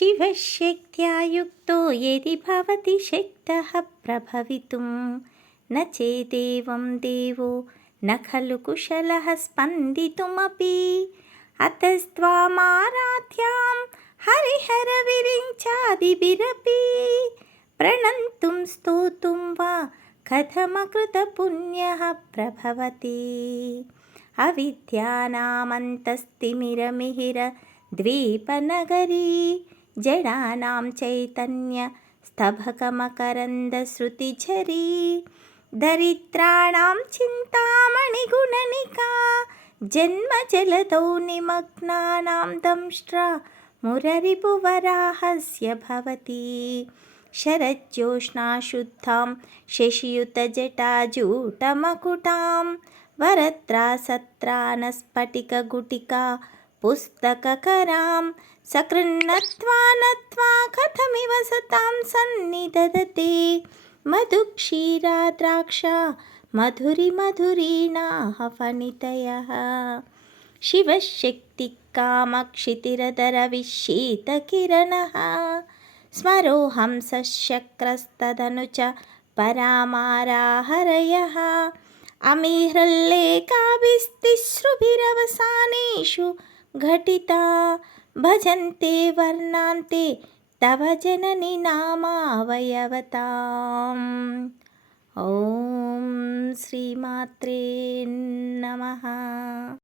शिवशक्त्या युक्तो यदि भवति शक्तः प्रभवितुं न चेदेवं देवो न खलु कुशलः स्पन्दितुमपि अतस्त्वामाराध्यां हरिहरविरिञ्चादिभिरपि प्रणन्तुं स्तोतुं वा कथमकृतपुण्यः प्रभवति अविद्यानामन्तस्तिमिरमिहिरद्वीपनगरी जडानां चैतन्यस्तबकमकरन्दश्रुतिझरी दरिद्राणां चिन्तामणिगुणनिका जन्मजलधौ निमग्नानां दंष्ट्रा मुररिपुवराहस्य भवति शरज्योत्स्नाशुद्धां शशियुतजटाजूटमकुटां वरत्रासत्रानस्फटिकगुटिका पुस्तककरां सकृन्नत्वा नत्वा कथमिव सतां सन्निदधते मधुक्षीराद्राक्षा मधुरिमधुरीणाहफणितयः शिवशक्तिकामक्षितिरधरविशीतकिरणः स्मरोऽहं सशक्रस्तदनु च परामाराहरयः अमीहृल्लेखाभिस्तिसृभिरवसानेषु घटिता भजन्ते वर्णान्ते तव जननि नामावयवताम्। ॐ श्रीमात्रे नमः।